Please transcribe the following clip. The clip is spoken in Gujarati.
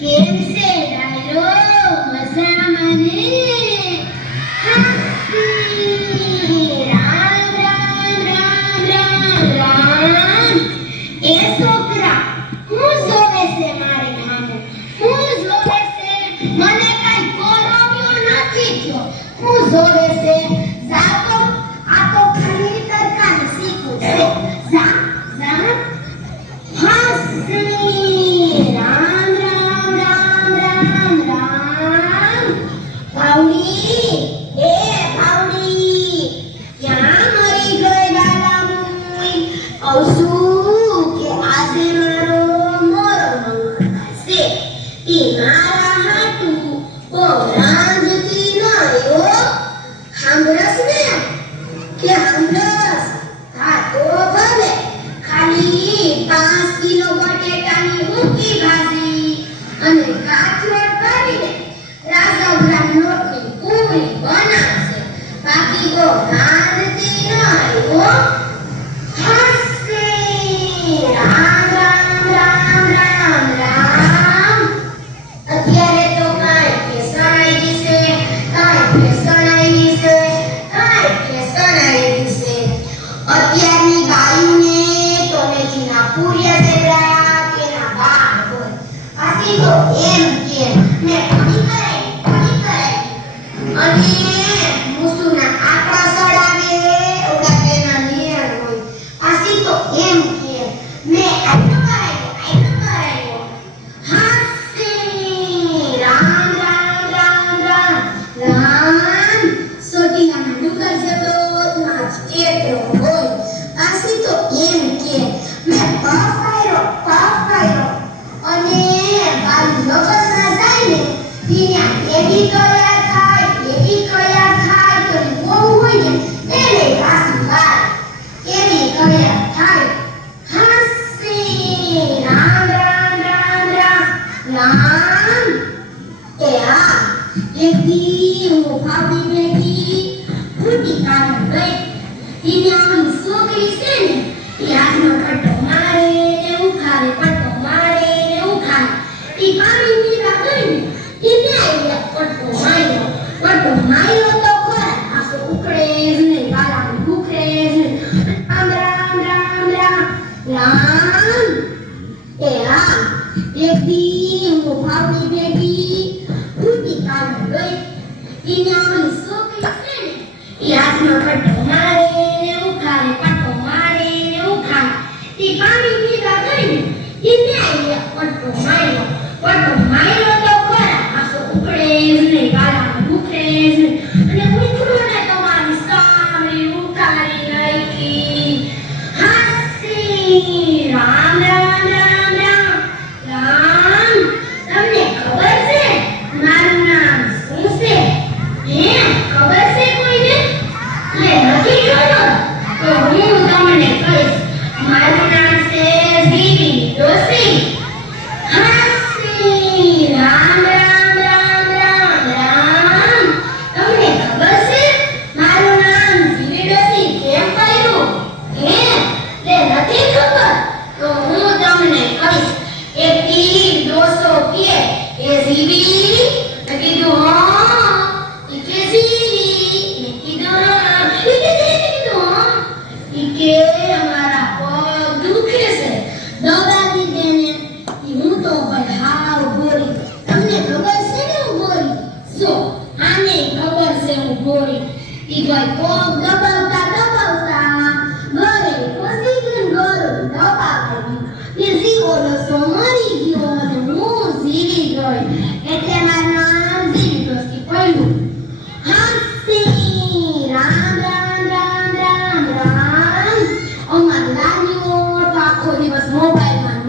કેમ છે ડાયરો મજામાં ને? રામ રામ રામ રામ રામ. એ છોકરા હું જોવે છે મારી નામે? હું જોવે છે? મને કઈ કોરોમ્યો નથી થયો. હું જોવે છે? જાતો આ તો ખાલી તરકાને શીખું છે. જા જા. હાસી રામ રામ રામ રામ રામ. ભાવડી એ ભાવડી ક્યાં મરી ગઈ બાલા મુઈ? કહું કે આજે મારો મોરો મંગળ છે. ઈ મારા હાટુ ઓ રાંધતી નયો. સાંભળસ ને કે સાંભળસ? હા તો ભલે. ખાલી 5 કિલો બટેટાની ઊંકી ભાજી અને કાચરોટ કરીને રાજગરાના લોટની પૂરી બનાવશે. બાકી તો રાંધતી નયો. હાસી રામ રામ રામ રામ રામ. અત્યારે તો કાંઈ ફેશન આવી છે, કાંઈ ફેશન આવી છે, કાંઈ ફેશન આવી છે. અત્યારની બાયુને તો મેથીના પૂરિયા જેવડા કેના બાળ હોય. પાછી તો એમ કે મેં ઘણી કરાવી અને મુસુના આંકડા સડાવે ઓલા તેના નિયર હોય. પાછી તો એમ કે મેં આટલું કરાવ્યો. હાસી રામ રામ રામ રામ રામ. સોટીલાના ડુંગર જેવો નાચ એટલો હોય. પાછી તો એમ કે મેં પફ કર્યો અને બાઈ લગનમાં જાય ને ત્યાં એવી કયા થાય તો બહુ હોય ને એને પાછી બાર એવી કયા થાય. હાસી રામ રામ રામ રામ રામ. એ આ એક દી હું ભાભી ભેગી ફૂટી કાઢી ગઈ. ઈને આમ છોકરી છે ને એ હાથમાં પટ્ટો મારે ને ઉખાડે, પટ્ટો મારે ને ઉખાડે. ઈ પાણી પીવા ગઈ ને ઈને આઈ પટ્ટો માર્યો તો ખરા. આખો ઉકળે જ ને ગાલામાં દુખે જ ને. રામ રામ રામ રામ રામ. એ આ એક દી હું ભાભી ભેગી ફૂટી કાઢી ગઈ. ઈને આમ છોકરી છે ને એ હાથમાં પટ્ટો મારે ને ઉખાડે, પટ્ટો મારે ને ઉખાડે. ઈ પાણી પીવા ગઈ ને ઈને આઈ પટ્ટો માર્યો તો ખરા. આખો ઉકળે જ ને ગાલામાં દુખે જ ને. અને ઉઠું ને તો મારી સામે ઉતારી નાખી. હાસી રામ રામ રામ રામ રામ. તમને ખબર છે મારું નામ શું છે? હે ખબર છે કોઈને? લે નથી ખબર તો હું તમને કહીશ. મારું નામ છે જીવી ડોસી. હાસી રામ રામ રામ રામ રામ. તમને ખબર છે મારું નામ જીવી ડોસી કેમ પડ્યું? હે લે નથી ખબર તો હું તમને કહીશ. એક દી ડોસો કે એ જીવી. મેં કીધું હા. ઈ કે જીવી. મેં કીધું હા. ઈ કે અમારા પગ દુખે છે, દવા દીધે ને. હું તો ભાઈ હાવ ગોરી. તમને ખબર છે ને હું ગોરી? જો આને ખબર છે હું ગોરી. ઈ ભાઈ પગ દબાવતા ઘરે પહોંચી ગઈ. ગળું દબાવી એ જીવો ડોસો મરી ગયો અને હું જીવી ગઈ. એટલે મારું નામ જીવી ડોસી પડ્યું. હાસી રામ રામ રામ રામ રામ. અમાર લાગ્યો તો આખો દિવસ મોબાઈલમાં